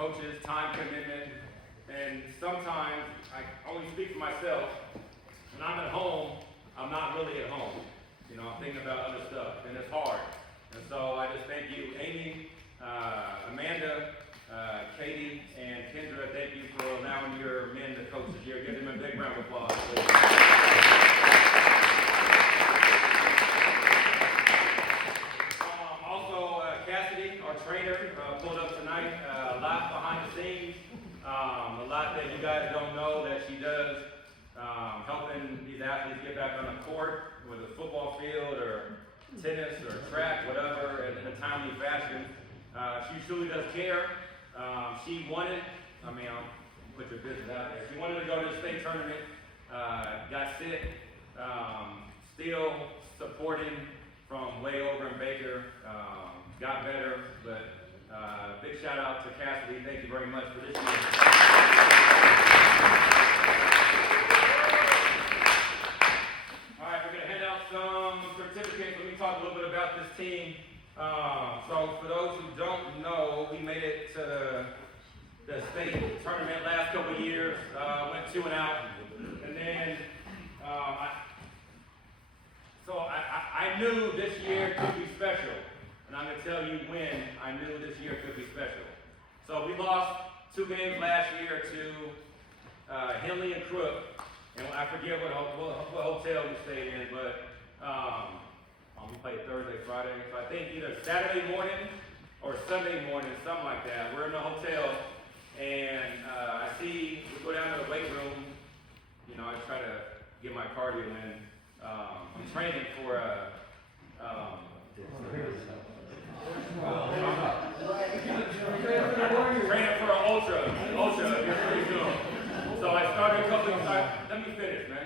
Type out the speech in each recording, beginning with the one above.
coaches, time commitment, and sometimes, I only speak for myself, when I'm at home, I'm not really at home. You know, I'm thinking about other stuff, and it's hard. And so I just thank you, Amy, Amanda, Katie, and Kendra. Thank you for allowing your men to coach this year. Give them a big round of applause, please. Also, Cassidy, our trainer, pulled up tonight. A lot behind the scenes, a lot that you guys don't know that she does, helping these athletes get back on the court, with a football field or tennis or track, whatever, in a timely fashion. She truly does care. She wanted, I'll put your business out there. She wanted to go to the state tournament, got sick, still supporting from way over in Baker, got better, but big shout out to Cassidy. Thank you very much for this year. Certificates. Let me talk a little bit about this team. So for those who don't know, we made it to the state tournament last couple of years, went 2 and out, and then I knew this year could be special, and I'm going to tell you when I knew this year could be special. So we lost 2 games last year to Henley and Crook, and I forget what hotel we stayed in, but we played Thursday, Friday, so I think either Saturday morning or Sunday morning, something like that. We're in the hotel, and I see, we go down to the weight room, you know, I try to get my cardio in. I'm training for training for an ultra, pretty soon. So I started a couple of times. Let me finish, man.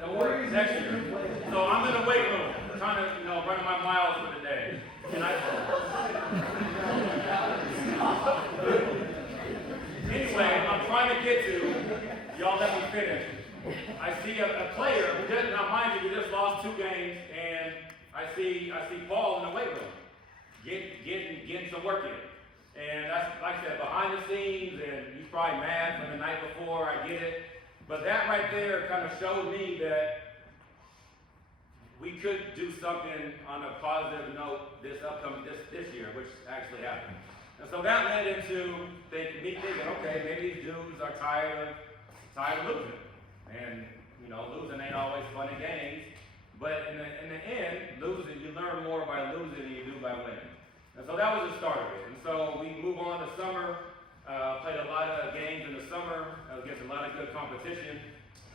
Don't worry, next year. So I'm in the weight room, trying to, run my miles for the day. And anyway, I'm trying to get to, y'all let me finish. I see a player who doesn't, now mind you, we just lost 2 games, and I see Paul in the weight room, getting some work in. And that's, like I said, behind the scenes, and he's probably mad from the night before, I get it. But that right there kind of showed me that we could do something on a positive note this year, which actually happened. And so that led into me thinking, okay, maybe these dudes are tired of losing. And, losing ain't always fun in games. But in the end, losing, you learn more by losing than you do by winning. And so that was the start of it. And so we move on to summer, played a lot of games in the summer against a lot of good competition,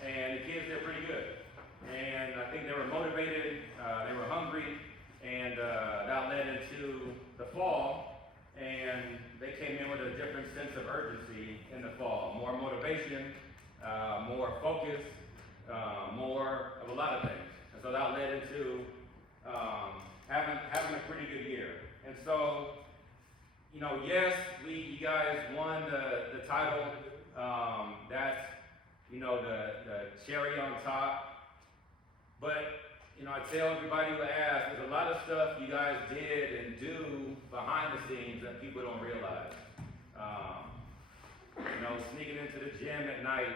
and the kids did pretty good. And I think they were motivated, they were hungry, and that led into the fall, and they came in with a different sense of urgency in the fall. More motivation, more focus, more of a lot of things. And so that led into having a pretty good year. And so, yes, you guys won the title. That's, the cherry on top. But, I tell everybody who asks, there's a lot of stuff you guys did and do behind the scenes that people don't realize. Sneaking into the gym at night,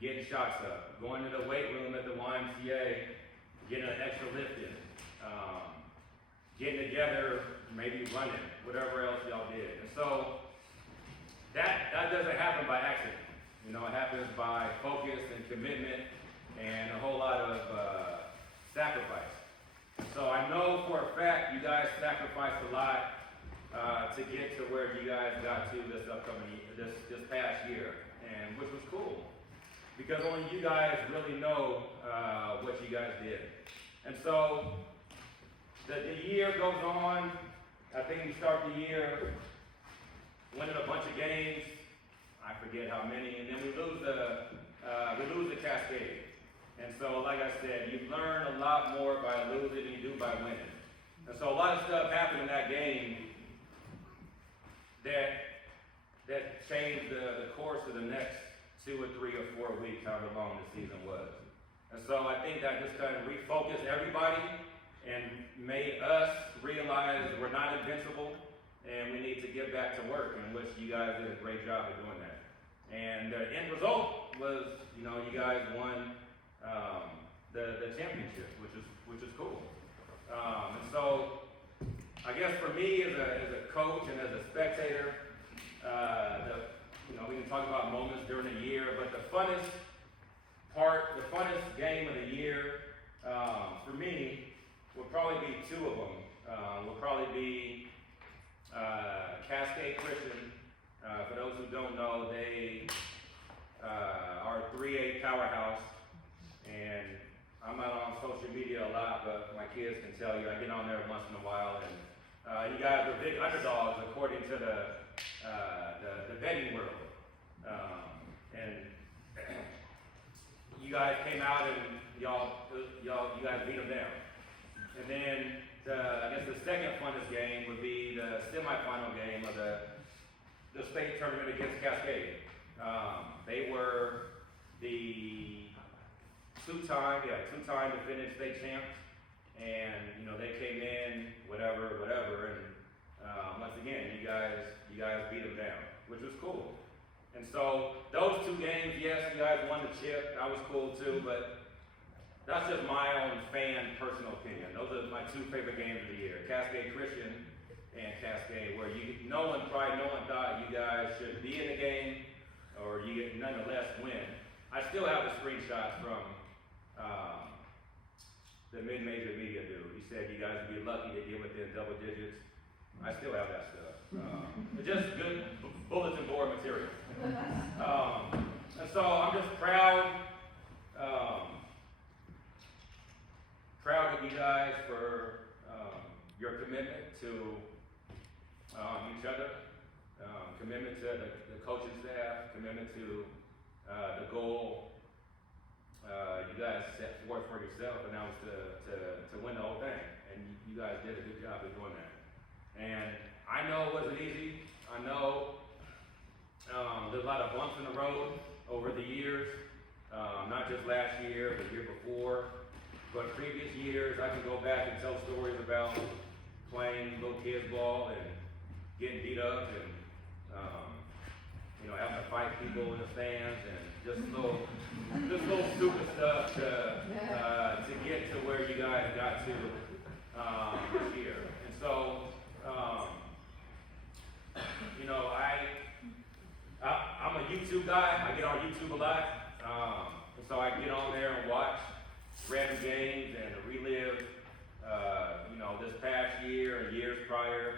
getting shots up, going to the weight room at the YMCA, getting an extra lift in, getting together, maybe running, whatever else y'all did. And so that doesn't happen by accident. It happens by focus and commitment and a whole lot of sacrifice. So I know for a fact you guys sacrificed a lot to get to where you guys got to this past year, and which was cool, because only you guys really know what you guys did. And so the year goes on. I think we start the year winning a bunch of games. I forget how many, and then we lose the Cascade. And so, like I said, you learn a lot more by losing than you do by winning. And so a lot of stuff happened in that game that changed the course of the next 2 or 3 or 4 weeks, however long the season was. And so I think that just kind of refocused everybody and made us realize we're not invincible. and we need to get back to work, in which you guys did a great job of doing that. And the end result was, you guys won the championship, which is cool. And so, I guess for me as a coach and as a spectator, we can talk about moments during the year, but the funnest game of the year for me would probably be two of them. Would probably be Cascade Christian. For those who don't know, they are a 3A powerhouse, and I'm not on social media a lot, but my kids can tell you I get on there once in a while, and you guys are big underdogs according to the betting world. And you guys came out and you guys beat them down. And then I guess the second funnest game would be the semifinal game of the state tournament against Cascade. They were the two-time defending state champs, and they came in whatever, and once again you guys beat them down, which was cool. And so those two games, yes, you guys won the chip. That was cool too, but that's just my own personal opinion. Those are my two favorite games of the year: Cascade Christian and Cascade, where no one thought you guys should be in the game, or you get nonetheless win. I still have the screenshots from the mid-major media dude. He said you guys would be lucky to get within double digits. I still have that stuff. It's just good bulletin board material. And so I'm just proud of you guys for your commitment to each other, commitment to the coaching staff, commitment to the goal you guys set forth for yourself, and that was to win the whole thing. And you guys did a good job of doing that. And I know it wasn't easy. I know there's a lot of bumps in the road over the years, not just last year, but the year before, but previous years. I can go back and tell stories about playing little kids ball and getting beat up, and having to fight people in the stands, and just little stupid stuff to get to where you guys got to this year. And so, I'm a YouTube guy. I get on YouTube a lot. And so I get on there and watch random games and relive, this past year and years prior,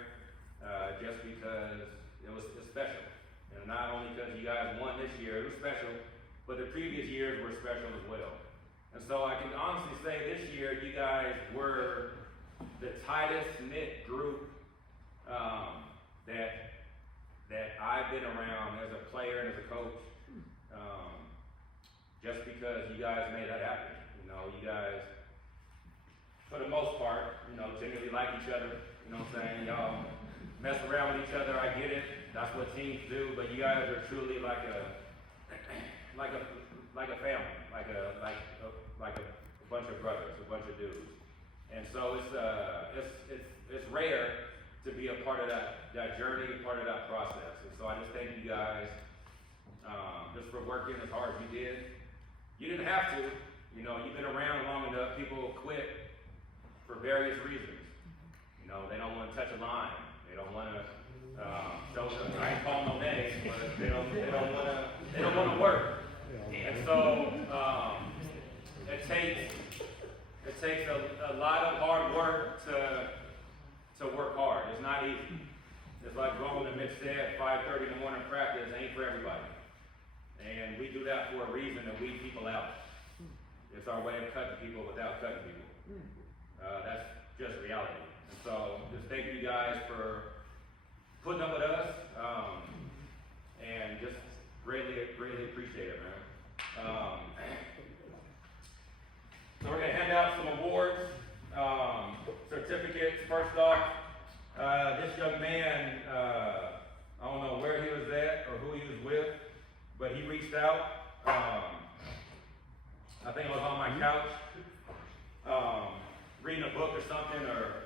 just because it's special. And not only because you guys won this year, it was special, but the previous years were special as well. And so I can honestly say this year you guys were the tightest knit group that I've been around as a player and as a coach, just because you guys made that happen. You guys, for the most part, genuinely like each other. You know what I'm saying? Y'all mess around with each other. I get it. That's what teams do. But you guys are truly like a family, like a bunch of brothers, a bunch of dudes. And so it's rare to be a part of that journey, a part of that process. And so I just thank you guys just for working as hard as you did. You didn't have to. You've been around long enough. People quit for various reasons. They don't want to touch a line. They don't want to show them. I ain't calling no names, but they don't want to work. And so it takes a lot of hard work to work hard. It's not easy. It's like Roman and Mitch said, 5:30 in the morning practice ain't for everybody. And we do that for a reason, to weed people out. It's our way of cutting people without cutting people. That's just reality. And so just thank you guys for putting up with us, and just greatly appreciate it, man. So we're gonna hand out some awards, certificates. First off, this young man, I don't know where he was at or who he was with, but he reached out. I think it was on my couch, reading a book or something, or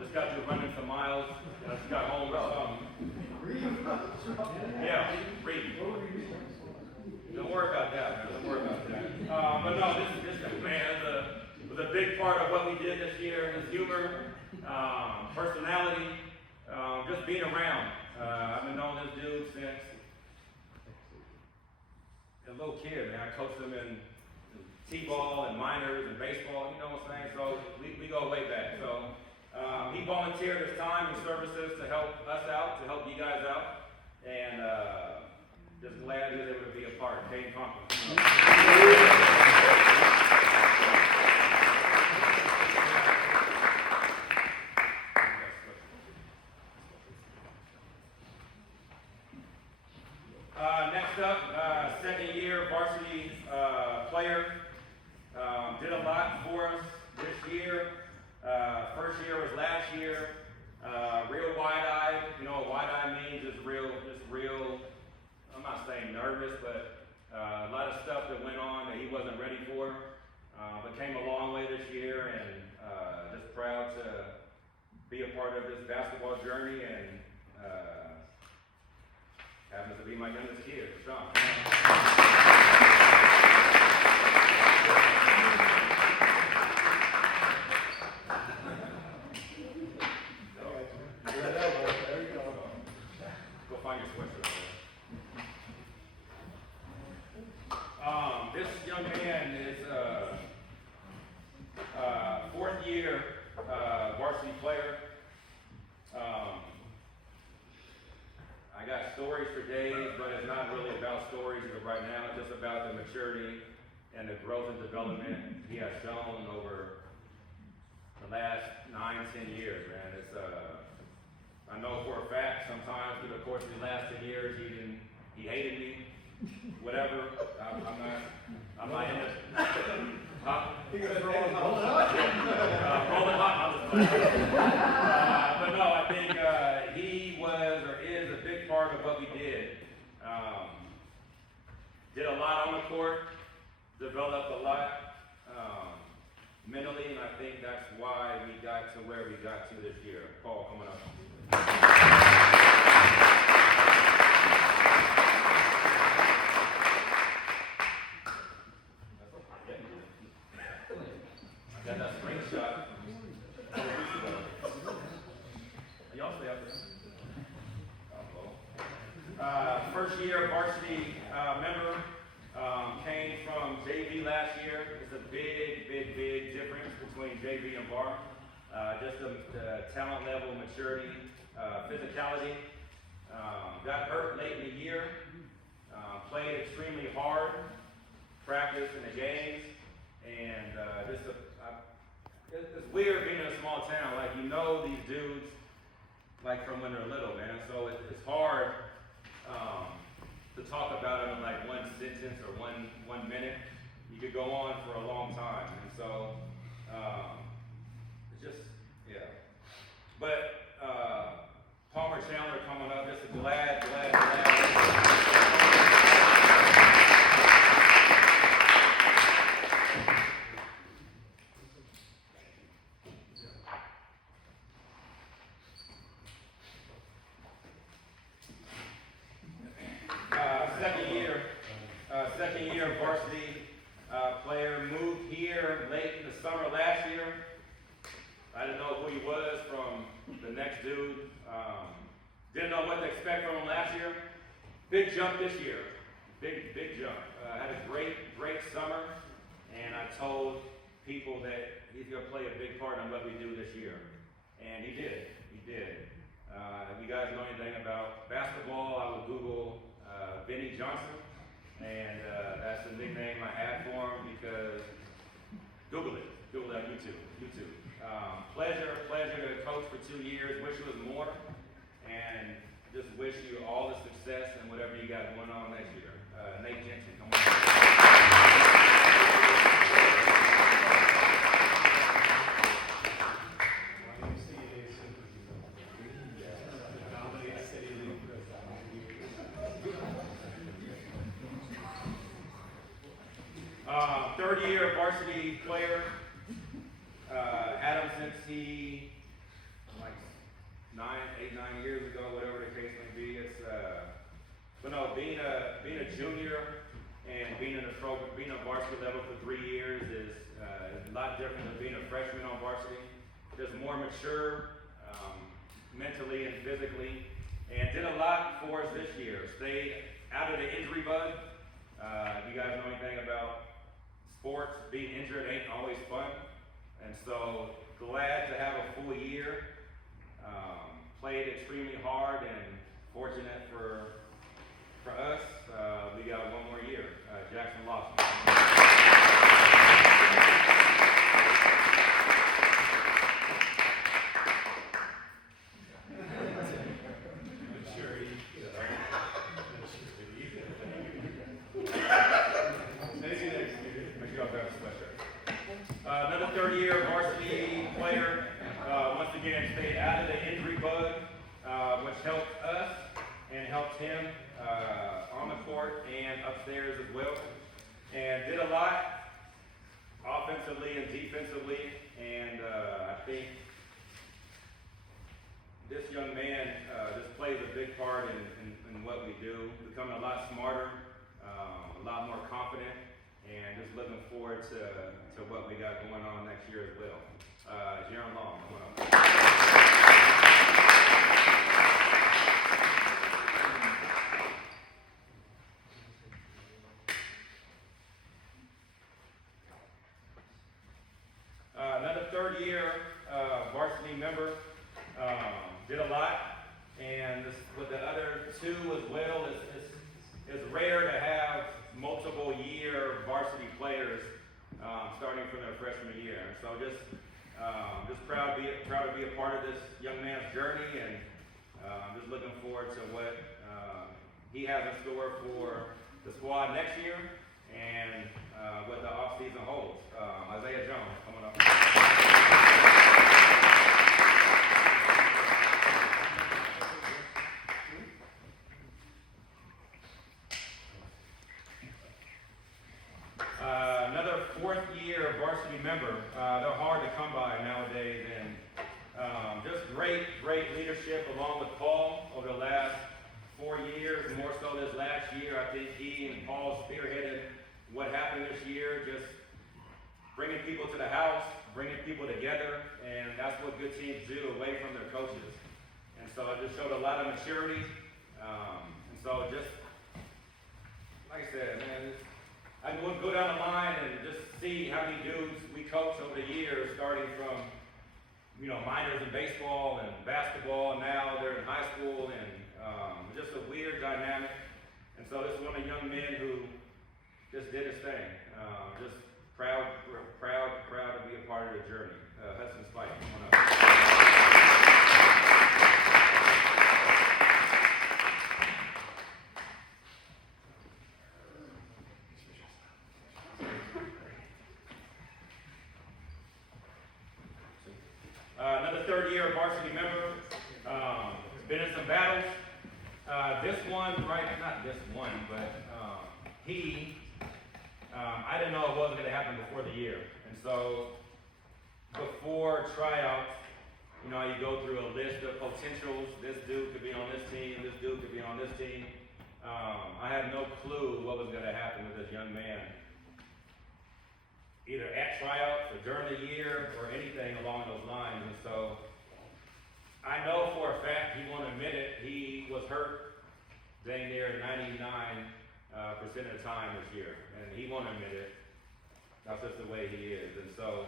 Just got through running some miles. Just got home with some. Yeah, reading. Don't worry about that, man. Don't worry about that. But no, this man was a big part of what we did this year. His humor, personality, just being around. I've been knowing this dude since a little kid, man. I coached him in T-ball and minors and baseball, you know what I'm saying? So we go way back. So he volunteered his time and services to help us out, to help you guys out. And just glad he was able to be a part. Caden Conklin. Next up, second year varsity player. Did a lot for us this year. First year was last year. Real wide-eyed. You know what wide-eyed means? Just real, I'm not saying nervous, but a lot of stuff that went on that he wasn't ready for. But came a long way this year, and just proud to be a part of this basketball journey, and happens to be my youngest kid, Sean. Go find your sweatshirt. This young man is fourth year varsity player. I got stories for days, but it's not really about stories right now. It's just about the maturity and the growth and development he has shown over the last 9-10 years, man. It's I know for a fact sometimes through the course of the last 10 years he hated me. Whatever. I'm not in it. He was rolling hot. Rolling hot. But no, I think he was or is a big part of what we did. Did a lot on the court, developed a lot mentally, and I think that's why we got to where we got to this year. Paul, coming up. I got that screenshot. Y'all stay up there. First year varsity member, came from JV last year. It's a big difference between JV and VAR. Just the talent level, maturity, physicality. Got hurt late in the year. Played extremely hard. Practiced in the games. And it's weird being in a small town. Like, you know these dudes like from when they're little, man. So it's hard to talk about it in like one sentence or one minute. You could go on for a long time. And so it's just, yeah. But Palmer Chandler coming up, just glad. Second year varsity player, moved here late in the summer last year. I didn't know who he was from the next dude. Didn't know what to expect from him last year. Big jump this year. Big jump. Had a great summer, and I told people that he's going to play a big part in what we do this year. And he did. If you guys know anything about basketball, I would Google Benny Johnson. And that's the nickname I had for him because Google it on YouTube. Pleasure to coach for 2 years. Wish it was more, and just wish you all the success and whatever you got going on next year. Nate Jensen, come on. Third year varsity player. Adam, since he 8, 9 years ago, whatever the case may be. It's but no, being a junior and being a varsity level for 3 years is a lot different than being a freshman on varsity. Just more mature, mentally and physically, and did a lot for us this year. Stayed out of the injury bug. If you guys know anything about sports, being injured ain't always fun, and so glad to have a full year. Played extremely hard, and fortunate for us, we got one more year. Jackson Lawson. Another third-year varsity player. Once again, stayed out of the injury bug, which helped us and helped him on the court and upstairs as well. And did a lot offensively and defensively. And I think this young man just plays a big part in what we do, becoming a lot smarter, a lot more confident, and just looking forward to what we got going on next year as well. Jaron Long, come on up. Another third-year varsity member, did a lot, and with the other two as well, it's rare to have multiple year varsity players starting from their freshman year. So just proud to be a part of this young man's journey, and just looking forward to what he has in store for the squad next year and what the offseason holds. Isaiah Jones, coming up. Another fourth-year varsity member. They're hard to come by nowadays, and just great leadership along with Paul over the last 4 years, more so this last year. I think he and Paul spearheaded what happened this year, just bringing people to the house, bringing people together, and that's what good teams do away from their coaches. And so it just showed a lot of maturity. And so just, like I said, man, I can go down the line and just see how many dudes we coached over the years, starting from, minors in baseball and basketball, and now they're in high school, and just a weird dynamic. And so this is one of the young men who just did his thing. Just proud to be a part of the journey. Hudson Spike, come on up. Another third-year varsity member, been in some battles. I didn't know it wasn't going to happen before the year. And so before tryouts, you go through a list of potentials. This dude could be on this team, this dude could be on this team. I had no clue what was going to happen with this young man, either at tryouts or during the year or anything along those lines. And so I know for a fact, he won't admit it, he was hurt dang near 99% of the time this year. And he won't admit it. That's just the way he is. And so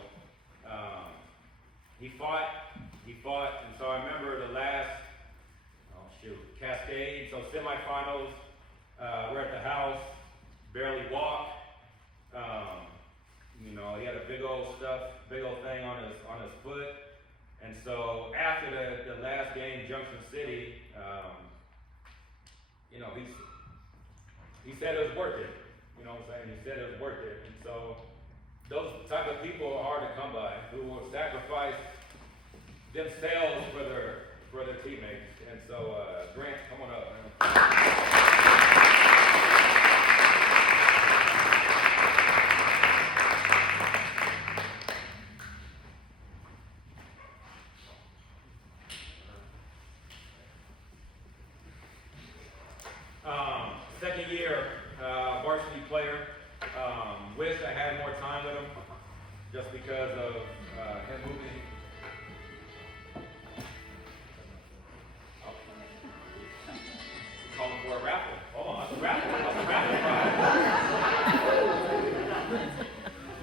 he fought. And so I remember the last, Cascade. So semifinals, we're at the house, barely walk. He had a big old thing on his foot. And so after the last game, Junction City, he said it was worth it. You know what I'm saying? He said it was worth it. And so those type of people are hard to come by, who will sacrifice themselves for their teammates. And so Grant, come on up, man. second year varsity player. Wish I had more time with him just because of him moving. Calling for a raffle. Hold on, that's a raffle. That's a raffle prize.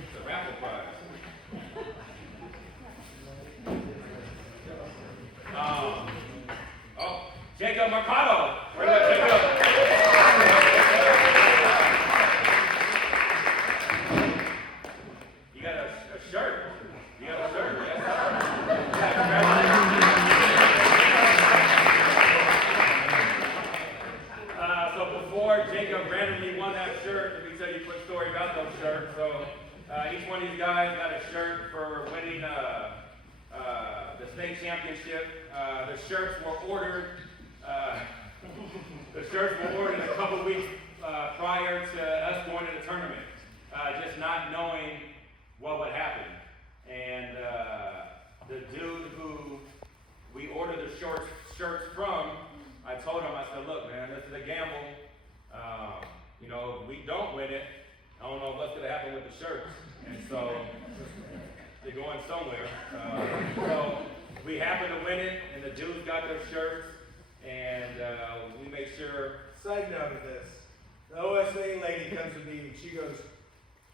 It's a raffle prize. Jacob Mercado. Where is Jacob? You got a shirt. You got a shirt. Yes, sir. Yeah, so before Jacob randomly won that shirt, let me tell you a quick story about those shirts. So each one of these guys got a shirt for winning the state championship. The shirts were ordered. The shirts were ordered a couple weeks prior to us going to the tournament, just not knowing what would happen. And the dude who we ordered the shirts from, I told him, I said, look, man, this is a gamble. You know, if we don't win it, I don't know what's going to happen with the shirts. And so they're going somewhere. So we happened to win it, and the dudes got their shirts. And we made sure. Side note of this, the OSA lady comes to me and she goes,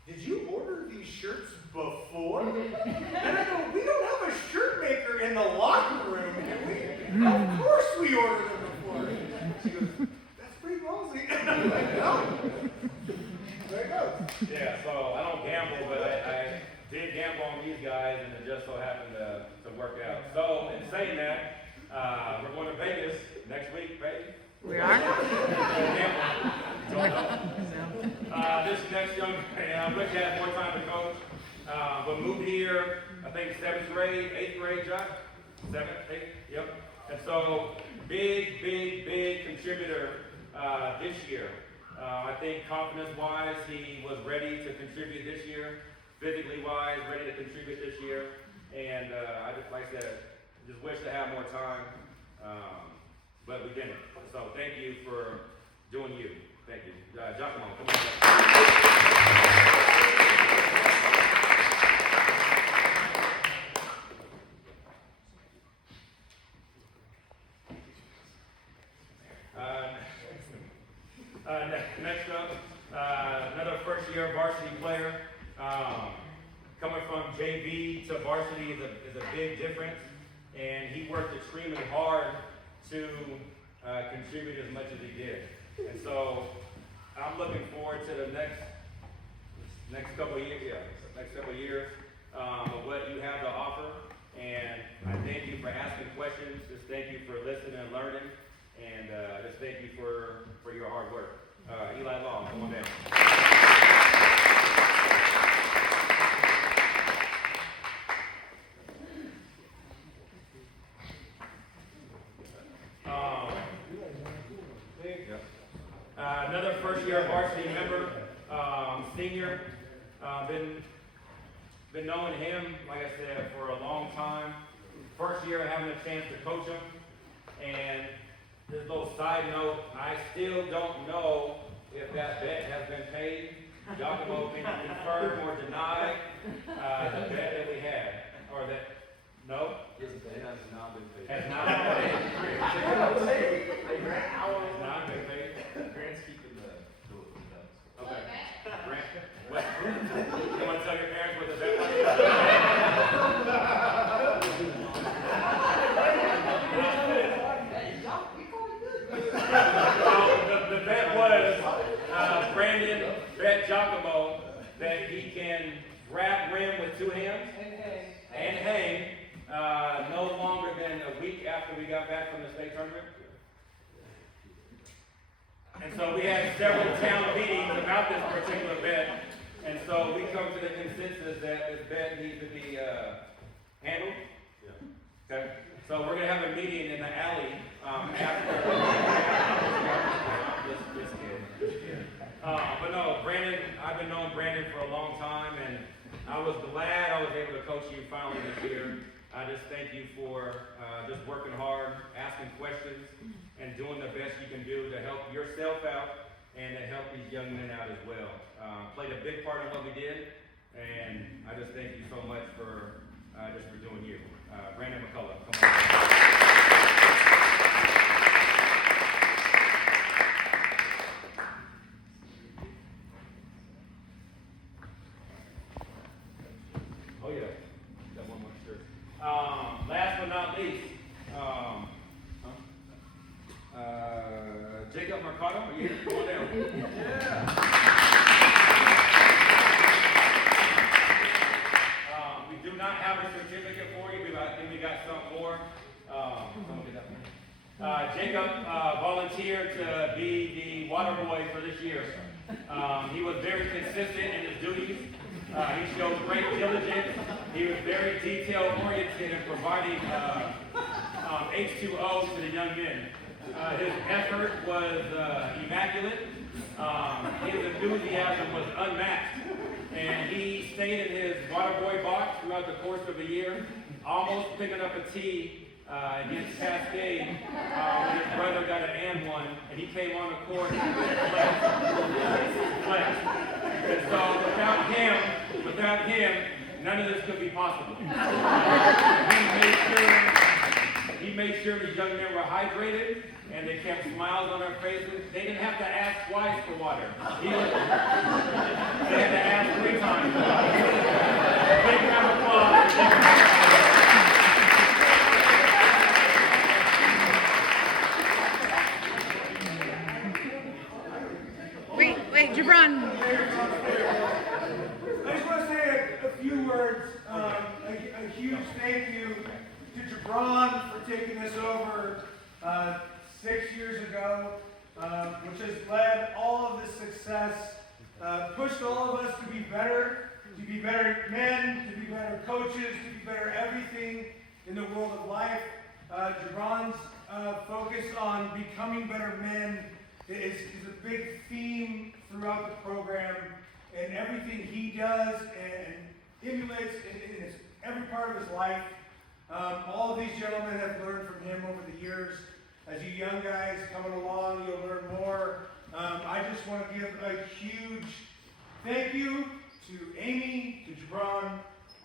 "Did you order these shirts before?" And I go, "We don't have a shirt maker in the locker room, do we?" "Of course we ordered them before." She goes, "That's pretty ballsy." I'm like, "No." There it goes. Yeah, so I don't gamble, but I did gamble on these guys, and it just so happened to work out. So in saying that, we're going to Vegas next week, baby. We are? This next young man, I wish I had more time to coach, but moved here, I think 7th grade, 8th grade, Josh? 7th, 8th, yep. And so, big contributor this year. I think confidence-wise, he was ready to contribute this year. Physically-wise, ready to contribute this year. And I just, like I said, just wish to have more time, but we didn't. So thank you for doing you. Thank you. Giacomo, come on. Next up, another first-year varsity player. Coming from JV to varsity is a big difference. And he worked extremely hard to contribute as much as he did. And so I'm looking forward to the next couple of years, of what you have to offer. And I thank you for asking questions. Just thank you for listening and learning. And just thank you for your hard work. Eli Long, come on down. Another first-year varsity member, senior, been knowing him, like I said, for a long time. First year having a chance to coach him, and this little side note, I still don't know if that bet has been paid. Giacomo can confirm or deny the bet that we had, or that, no? Yes, it has not been paid. Has not been paid. Has not been paid. Grant's keeping the notes. Okay. Grant, what? You want to tell your parents what the bet was? The bet was Brandon bet Giacomo that he can wrap rim with two hands and hang no longer than a week after we got back from the state tournament. And so we had several town meetings about this particular bet, and so we come to the consensus that this bet needs to be handled. Okay, so we're gonna have a meeting in the alley after. Just kidding. But no, Brandon, I've been knowing Brandon for a long time, and I was glad I was able to coach you finally this year. I just thank you for just working hard, asking questions, and doing the best you can do to help yourself out and to help these young men out as well. Played a big part in what we did, and I just thank you so much for doing you. Brandon McCullough, come on. Oh yeah, got one more shirt. Last but not least, Jacob Mercado, are you here? Come on down. We do not have a certificate for you. I think we got some more. Someone get that one. Jacob volunteered to be the water boy for this year. He was very consistent in his duties. He showed great diligence. He was very detail-oriented in providing H2O to the young men. His effort was immaculate. His enthusiasm was unmatched. And he stayed in his water boy box throughout the course of a year, almost picking up a tee against Cascade when his brother got an and one, and he came on the court and flexed. And so without him, none of this could be possible. He made sure the young men were hydrated and they kept smiles on their faces. They didn't have to ask twice for water. They had to ask 3 times for water. Big round of applause. Wait, Jabron. I just want to say a few words. A huge thank you to Jabron for taking this over 6 years ago, which has led all of this success, pushed all of us to be better men, to be better coaches, to be better everything in the world of life. Jabron's focus on becoming better men is a big theme throughout the program, and everything he does and emulates in every part of his life. All of these gentlemen have learned from him over the years. As you young guys coming along, you'll learn more. I just want to give a huge thank you to Amy, to Jabron,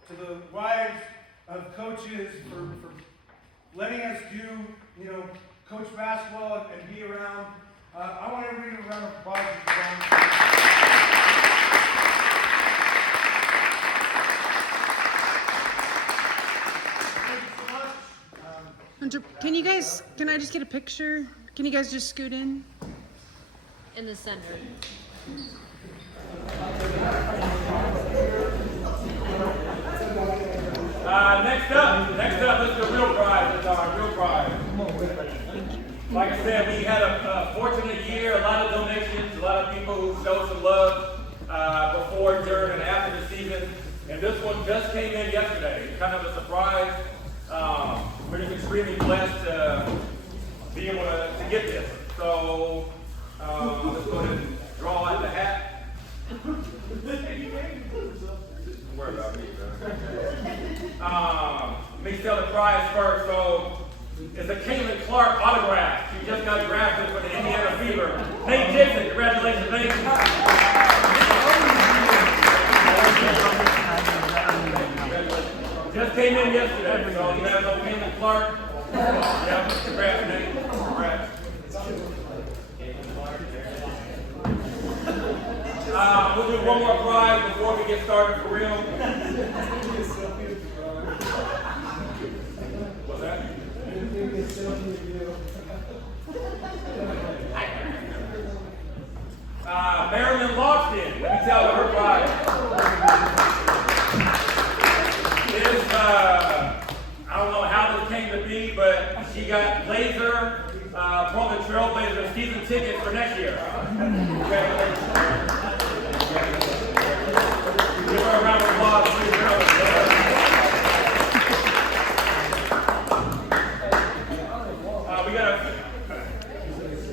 to the wives of coaches for letting us coach basketball and be around. I want everybody to round of applause for Jabron. Can I just get a picture? Can you guys just scoot in? In the center. Next up is the real prize. It's our real prize. Like I said, we had a fortunate year, a lot of donations, a lot of people who showed some love before, during, and after the season. And this one just came in yesterday. Kind of a surprise. We're just extremely blessed to be able to get this. So let's go ahead and draw out the hat. Don't worry about me, bro. Let me tell the prize first. So it's a Caitlin Clark autograph. She just got drafted for the Indiana Fever. Nate Dixon, congratulations, Nate. Just came in yesterday, so you have no Caitlin Clark. Yeah, congrats, Nate. Congrats. We'll do one more prize before we get started for real. What's that? Marilyn Logston, let me tell you her prize. I don't know how this came to be, but she got Blazer, Portland Trailblazer season tickets for next year. Congratulations. Give her a round of applause, please.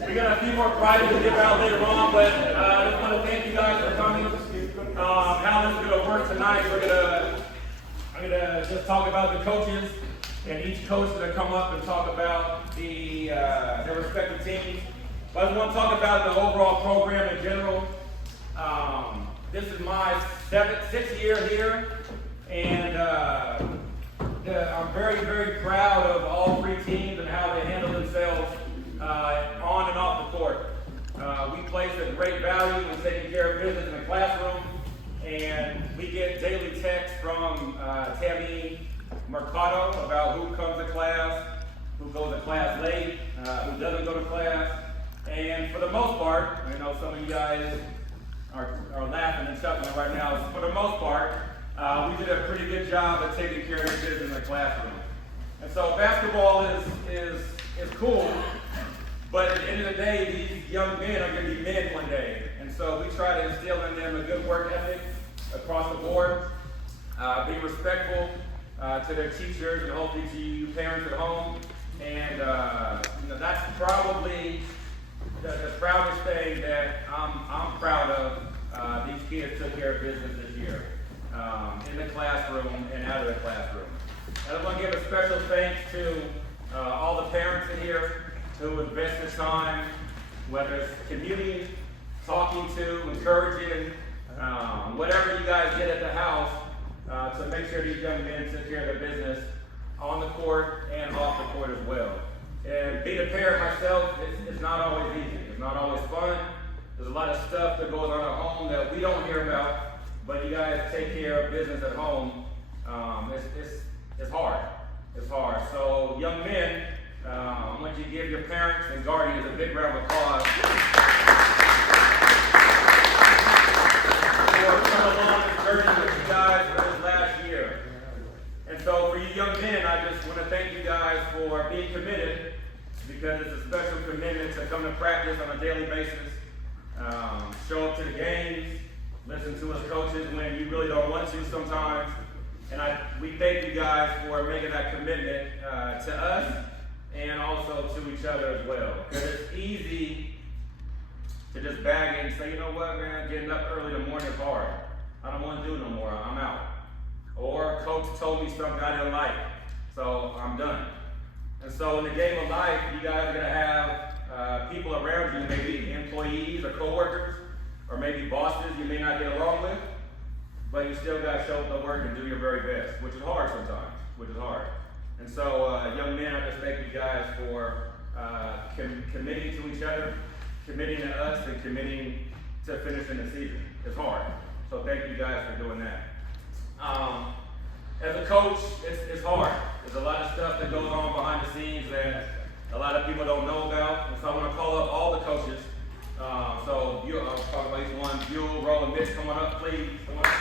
We got a few more prizes to give out later on, but I just want to thank you guys for coming. How this is going to work tonight, I'm going to just talk about the coaches, and each coach is going to come up and talk about their respective teams. But I just want to talk about the overall program in general. This is my sixth year here, and I'm very, very proud of all three teams and how they handle themselves on and off the court. We place a great value in taking care of business in the classroom, and we get daily texts from Tammy Mercado about who comes to class, who goes to class late, who doesn't go to class. And for the most part, I know some of you guys are laughing and chuckling right now. For the most part, we did a pretty good job of taking care of the business in the classroom. And so basketball is cool, but at the end of the day, these young men are going to be men one day. And so we try to instill in them a good work ethic across the board, be respectful to their teachers and hopefully to you parents at home. And that's probably the proudest thing that I'm proud of. These kids took care of business this year, in the classroom and out of the classroom. And I want to give a special thanks to all the parents in here who invested time, whether it's community, talking to, encouraging, whatever you guys did at the house to make sure these young men took care of their business on the court and off the court as well. And being a parent myself, it's not always easy. It's not always fun. There's a lot of stuff that goes on at home that we don't hear about, but you guys take care of business at home. It's hard. It's hard. So young men, I want you to give your parents and guardians a big round of applause for coming along this journey with you guys for this last year. And so for you young men, I just want to thank you guys for being committed, because it's a special commitment to come to practice on a daily basis, show up to the games, listen to us coaches when you really don't want to sometimes. And we thank you guys for making that commitment to us and also to each other as well. Because it's easy to just bag it and say, you know what, man, getting up early in the morning is hard. I don't want to do it no more. I'm out. Or coach told me something I didn't like, so I'm done. And so in the game of life, you guys are going to have people around you, maybe employees or coworkers, or maybe bosses you may not get along with, but you still got to show up to work and do your very best, which is hard sometimes, And so young men, I just thank you guys for committing to each other, committing to us, and committing to finishing the season. It's hard, so thank you guys for doing that. As a coach, it's hard. There's a lot of stuff that goes on behind the scenes that a lot of people don't know about. And so I want to call up all the coaches. So I'll talk about each one. Buell, Roland, Mitch, come on up, please. Come on up.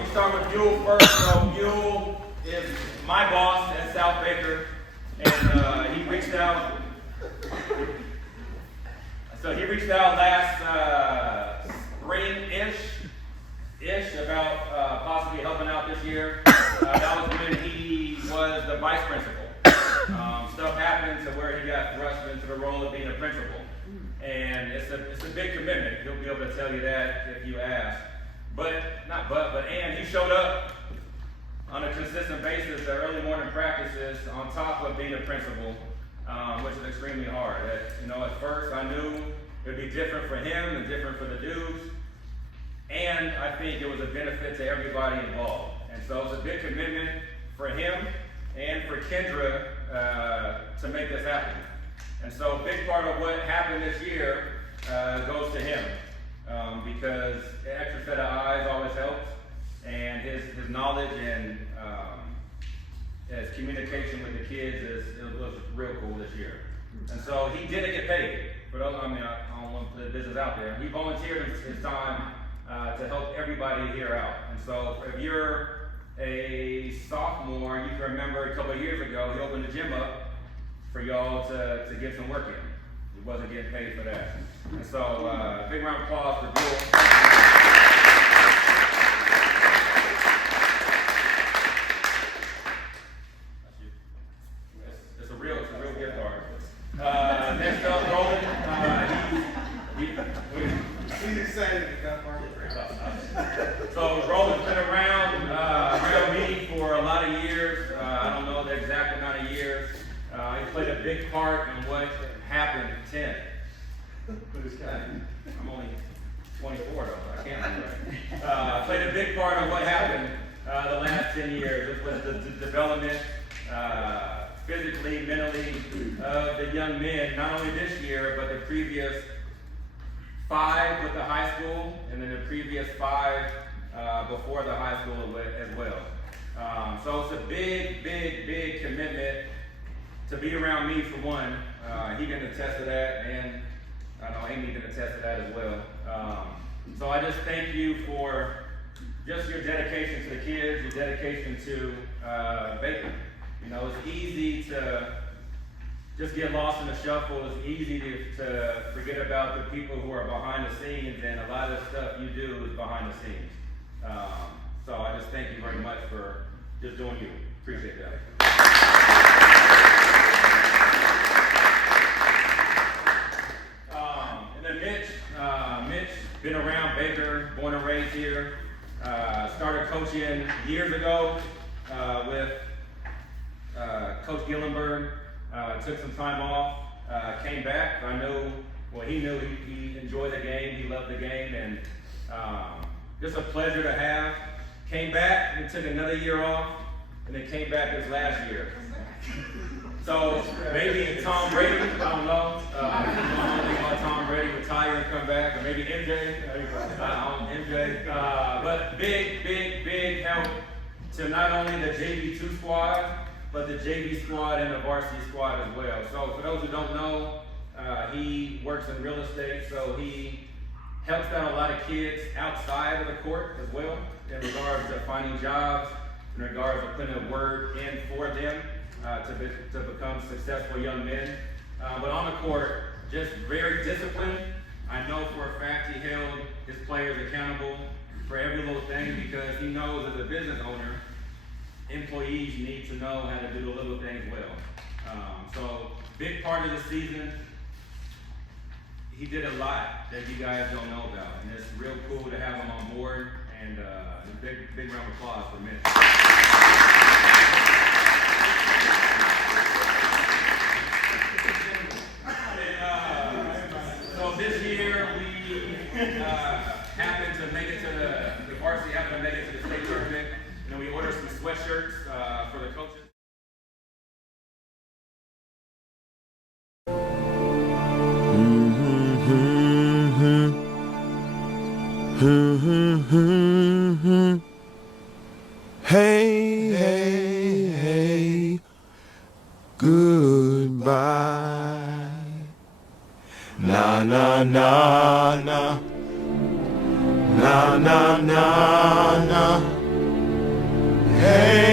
We start with Buell first. So Buell is my boss at South Baker, and he reached out. So he reached out last spring-ish about possibly helping out this year. That was when he was the vice principal. Stuff happened to where he got thrust into the role of being a principal, and it's a big commitment. He'll be able to tell you that if you ask. And he showed up on a consistent basis at early morning practices on top of being a principal, which is extremely hard. At first I knew it would be different for him and different for the dudes, and I think it was a benefit to everybody involved. And so it was a big commitment for him and for Kendra to make this happen. And so a big part of what happened this year goes to him, because an extra set of eyes always helps, and his knowledge and his communication with the kids was real cool this year. And so he didn't get paid. For those, I don't want to put the business out there. He volunteered his time to help everybody here out. And so if you're a sophomore, you can remember a couple of years ago, he opened the gym up for y'all to get some work in. He wasn't getting paid for that. And so big round of applause for Buell. It's a real gift card. Next up, Roland. He's excited to got Margaret. big part in what happened 10. I'm only 24 though, I can't remember. Played a big part of what happened the last 10 years. It was the development, physically, mentally, of the young men, not only this year, but the previous 5 with the high school, and then the previous 5 before the high school as well. So it's a big, big, big commitment to be around me for one. He can attest to that, and I know Amy can attest to that as well. So I just thank you for just your dedication to the kids, your dedication to Baker. You know, it's easy to just get lost in the shuffle. It's easy to forget about the people who are behind the scenes, and a lot of the stuff you do is behind the scenes. So I just thank you very much for just doing you. Appreciate that. And then Mitch, been around Baker, born and raised here. Started coaching years ago with Coach Gillenberg. Took some time off, came back. He knew he enjoyed the game, he loved the game, and just a pleasure to have. Came back and took another year off, and then came back this last year. So maybe Tom Brady, I don't know. I don't think about Tom Brady retire and come back, or maybe MJ. But big help to not only the JV2 squad, but the JV squad and the varsity squad as well. So for those who don't know, he works in real estate, so he helps out a lot of kids outside of the court as well, in regards to finding jobs, in regards to putting a word in for them to become successful young men. But on the court, just very disciplined. I know for a fact he held his players accountable for every little thing, because he knows as a business owner, employees need to know how to do the little things well. So big part of the season, he did a lot that you guys don't know about, and it's real cool to have him on board. And a big round of applause for Mitch. So this year we happened to make it to the varsity happened to make it to the state tournament. And we ordered some sweatshirts for the coaches. Hey, goodbye. Na na na na. Na na na na. Hey.